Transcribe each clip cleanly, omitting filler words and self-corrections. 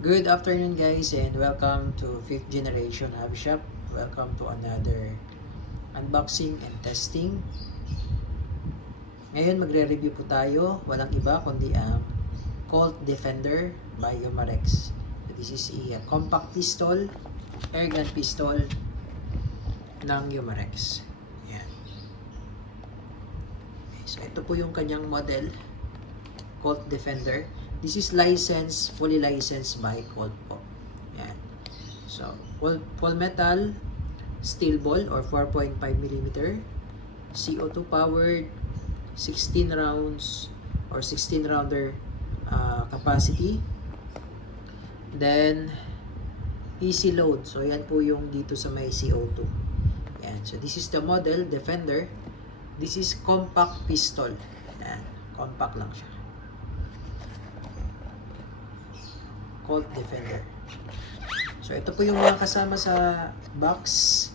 Good afternoon guys and welcome to 5th Generation Hobby Shop. Welcome to another unboxing and testing. Ngayon magre-review po tayo, walang iba kundi ang Colt Defender by Umarex. So this is a compact pistol, airgun pistol ng Umarex. Ayan. Okay, so ito po yung kanyang model, Colt Defender. This is licensed, fully licensed by Colt po. Yan. So, full metal, steel ball or 4.5mm, CO2 powered, 16 rounds or 16 rounder capacity. Then, easy load. So, yan po yung dito sa may CO2. Yan. So, this is the model, Defender. This is compact pistol. Yan. Compact lang siya. Colt Defender. So, ito po yung mga kasama sa box.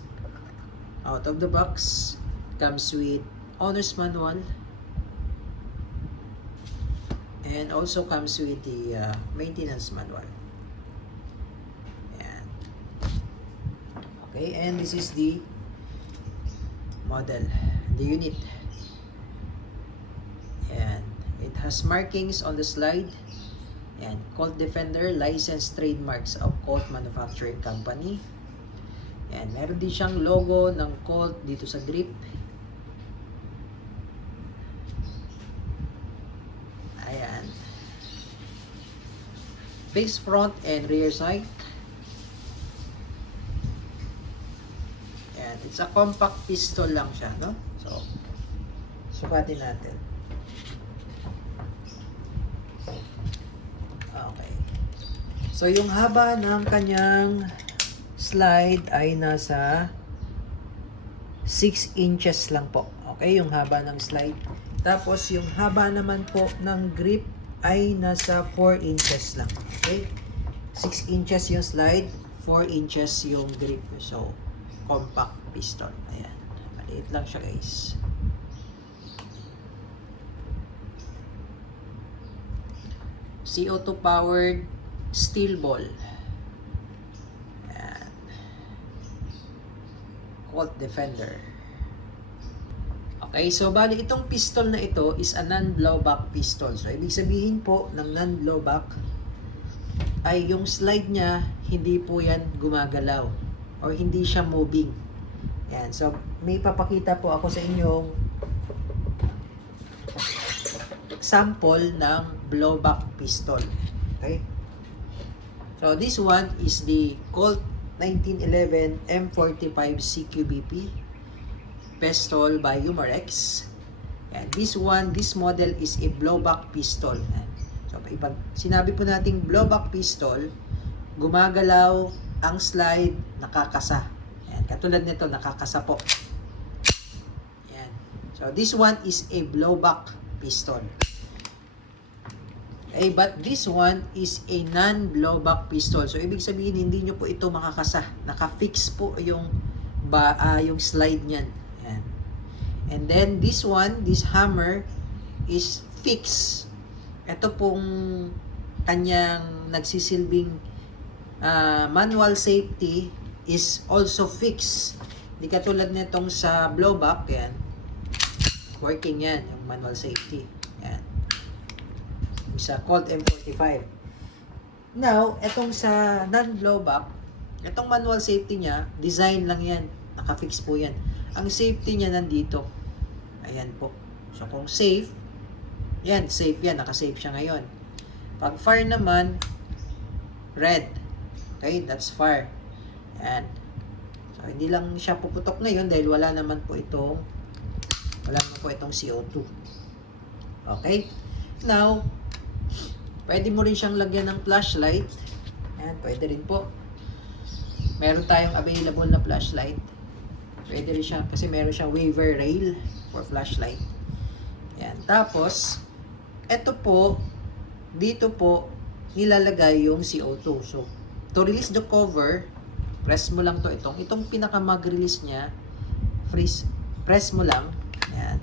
Out of the box, comes with owner's manual. And also comes with the maintenance manual. Ayan. Okay, and this is the model, the unit. Ayan. It has markings on the slide. Yan, Colt Defender, licensed trademarks of Colt Manufacturing Company. Yan, meron din siyang logo ng Colt dito sa grip. Ayan. Face front and rear sight. Yan, it's a compact pistol lang siya, no? So, sukatin natin. So, yung haba ng kanyang slide ay nasa 6 inches lang po. Okay, yung haba ng slide. Tapos, yung haba naman po ng grip ay nasa 4 inches lang. Okay, 6 inches yung slide, 4 inches yung grip. So, compact pistol. Ayan, maliit lang siya guys. CO2 powered steel ball. Ayan. Colt Defender. Okay, so bali itong pistol na ito is a non-blowback pistol. So ibig sabihin po ng non-blowback ay yung slide niya hindi po yan gumagalaw or hindi siya moving. Ayan, so may papakita po ako sa inyong sample ng blowback pistol. Okay? So, this one is the Colt 1911 M45 CQBP pistol by Umarex. And this model is a blowback pistol. So, pag sinabi po nating blowback pistol, gumagalaw ang slide, nakakasa. Ayan, katulad nito, nakakasa po. Ayan. So, this one is a blowback pistol. Okay, but this one is a non-blowback pistol. So, ibig sabihin, hindi nyo po ito makakasa. Naka-fix po yung slide niyan. Ayan. And then, this one, this hammer, is fixed. Ito pong kanyang nagsisilbing manual safety is also fixed. Di katulad nitong sa blowback, yan. Working yan, yung manual safety. Yan. Sa Colt M45. Now, etong sa non-blowback, etong manual safety niya, design lang yan. Naka-fix po yan. Ang safety niya nandito. Ayan po. So, kung safe, yan, safe yan. Naka-safe siya ngayon. Pag fire naman, red. Okay, that's fire. Ayan. So, hindi lang siya puputok ngayon dahil wala naman po itong CO2. Okay? Now, pwede mo rin siyang lagyan ng flashlight. Ayan, pwede rin po. Meron tayong available na flashlight. Pwede rin siya, kasi meron siyang waiver rail for flashlight. Ayan, tapos, eto po, dito po, nilalagay yung CO2. So, to release the cover, press mo lang to. Itong pinaka mag-release niya, press mo lang. Ayan.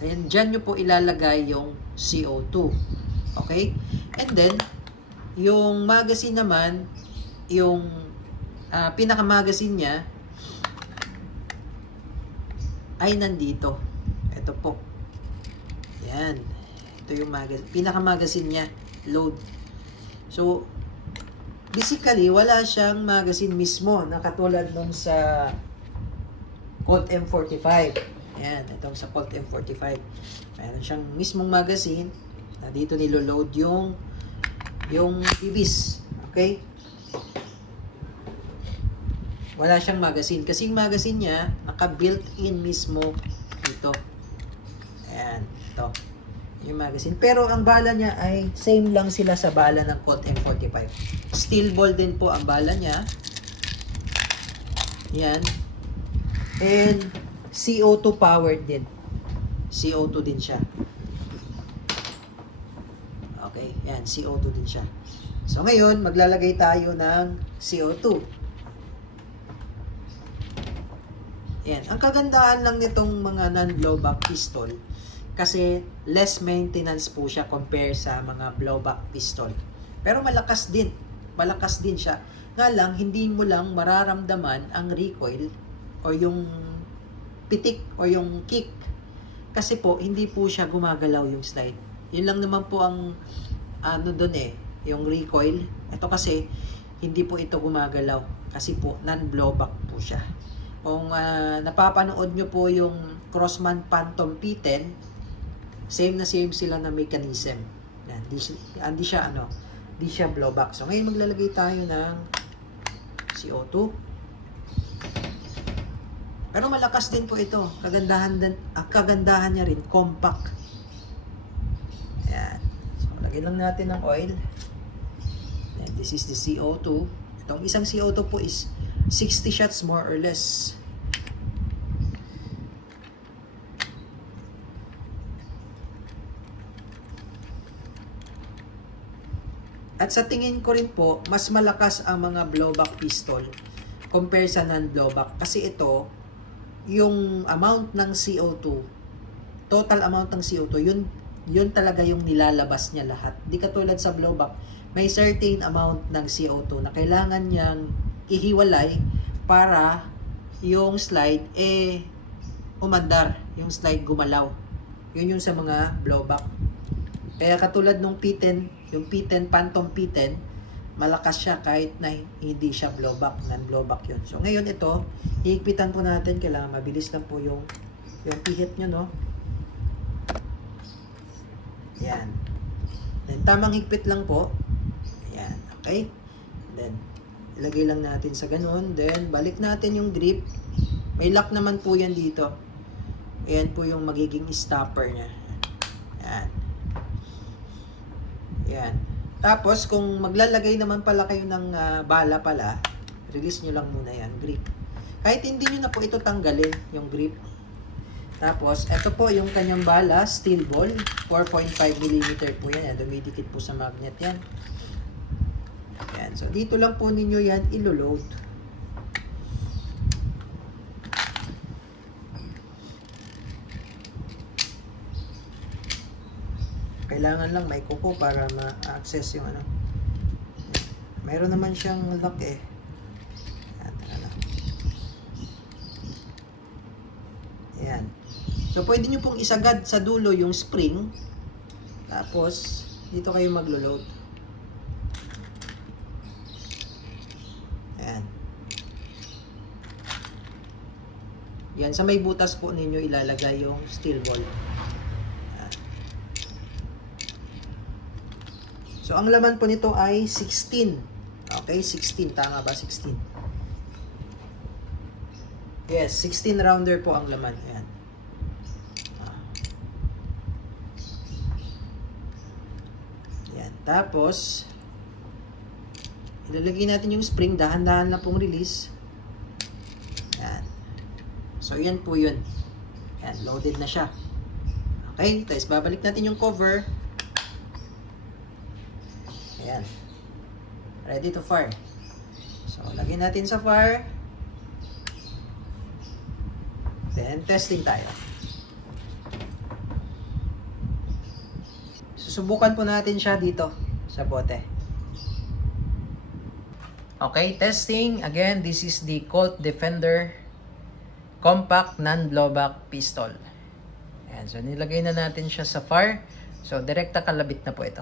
And dyan nyo po ilalagay yung CO2. Okay? And then, Yung magazine naman, yung pinaka-magazine niya ay nandito. Ito po. Yan. Ito yung pinaka-magazine niya. Load. So, basically, wala siyang magazine mismo na katulad nung sa Colt M45. Ayan, itong sa Colt M45. Mayroon siyang mismong magazine na dito nilo-load yung BBs. Okay? Wala siyang magazine. Kasi yung magazine niya, naka-built-in mismo dito. Ayan, ito. Yung magazine. Pero ang bala niya ay same lang sila sa bala ng Colt M45. Steel ball din po ang bala niya. Yan. And CO2 powered din. CO2 din siya. Okay, yan, CO2 din siya. So ngayon, maglalagay tayo ng CO2. Yan. Ang kagandahan lang nitong mga non-blowback pistol, kasi less maintenance po siya compare sa mga blowback pistol. Pero malakas din. Malakas din siya. Nga lang, hindi mo lang mararamdaman ang recoil o yung pitik o yung kick. Kasi po, hindi po siya gumagalaw yung slide. Yun lang naman po ang doon yung recoil. Ito kasi, hindi po ito gumagalaw. Kasi po, non-blowback po siya. Kung napapanood nyo po yung Crossman Phantom P10, same na same sila na mechanism. Yan, di siya blowback. So ngayon maglalagay tayo ng CO2. Pero malakas din po ito. Kagandahan niya rin, compact. Ayan. So lagyan lang natin ng oil. And this is the CO2. Itong isang CO2 po is 60 shots more or less. At sa tingin ko rin po, mas malakas ang mga blowback pistol compare sa non-blowback. Kasi ito, yung amount ng CO2, total amount ng CO2, yun talaga yung nilalabas niya lahat. Di katulad sa blowback, may certain amount ng CO2 na kailangan niyang ihiwalay para yung slide umandar, yung slide gumalaw. Yun yung sa mga blowback. Kaya katulad nung P10, yung P10, Phantom P10, malakas siya kahit na hindi siya blowback, non-blowback yun. So ngayon ito, hihigpitan po natin, kailangan mabilis lang po yung pihit nyo, no? Yan. Then tamang higpit lang po. Yan, okay? Then, ilagay lang natin sa ganun. Then, balik natin yung grip. May lock naman po yan dito. Ayan po yung magiging stopper niya. Yan. Yan. Tapos, kung maglalagay naman pala kayo ng bala pala, release nyo lang muna yan, grip. Kahit hindi nyo na po ito tanggalin, yung grip. Tapos, ito po yung kanyang bala, steel ball, 4.5mm po yan. Dumidikit po sa magnet yan. Yan. So, dito lang po ninyo yan ilo-load. Kailangan lang may kuko para ma-access yung ano. Mayroon naman siyang lock eh. Yan. Ayan. So, pwede nyo pong isagad sa dulo yung spring. Tapos, dito kayo maglo-load. Ayan. Yan. Sa may butas po ninyo ilalagay yung steel ball. So, ang laman po nito ay 16. Okay, 16. Tama ba? 16. Yes, 16 rounder po ang laman. Ayan. Ayan. Tapos, ilalagay natin yung spring. Dahan-dahan na pong release. Ayan. So, yan po yun. Ayan, loaded na siya. Okay, tapos babalik natin yung cover. Ayan. Ready to fire. So, lagyan natin sa fire. Then, testing tayo. Susubukan po natin siya dito sa bote. Okay, testing. Again, this is the Colt Defender Compact Non-Blowback Pistol. Ayan, so nilagay na natin siya sa fire. So, direkta kalabit na po ito.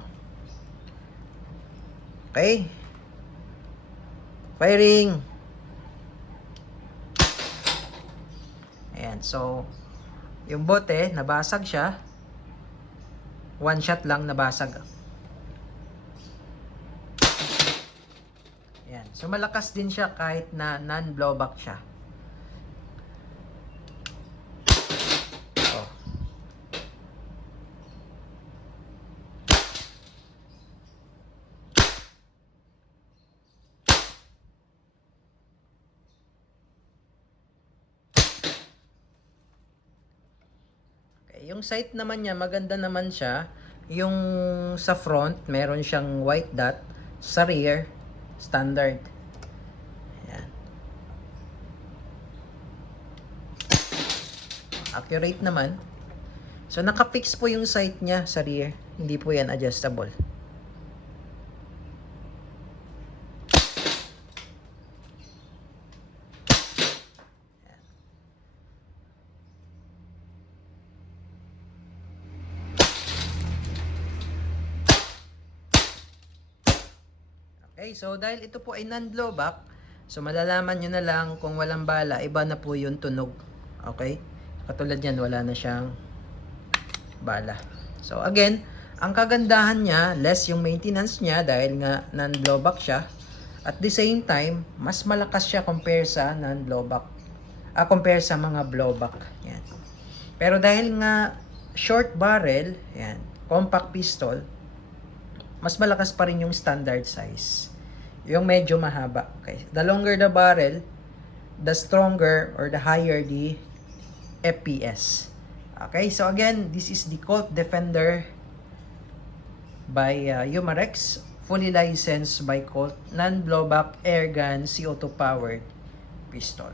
Okay. Firing. Ayan, so, yung bote, nabasag siya. One shot lang nabasag. Ayan, so malakas din siya kahit na non-blowback siya. Yung sight naman niya, maganda naman siya. Yung sa front, meron siyang white dot. Sa rear, standard. Ayan. Accurate naman. So, naka-fix po yung sight niya sa rear. Hindi po yan adjustable. Okay, so dahil ito po ay non-blowback, so malalaman nyo na lang kung walang bala, iba na po yung tunog. Okay? Katulad yan, wala na siyang bala. So again, ang kagandahan niya, less yung maintenance niya dahil nga non-blowback siya. At the same time, mas malakas siya compare sa non-blowback. Compare sa mga blowback. Yan. Pero dahil nga short barrel, yan, compact pistol, mas malakas pa rin yung standard size. Yung medyo mahaba. Okay. The longer the barrel, the stronger or the higher the FPS. Okay, so again, this is the Colt Defender by Umarex, fully licensed by Colt, non-blowback airgun CO2 powered pistol.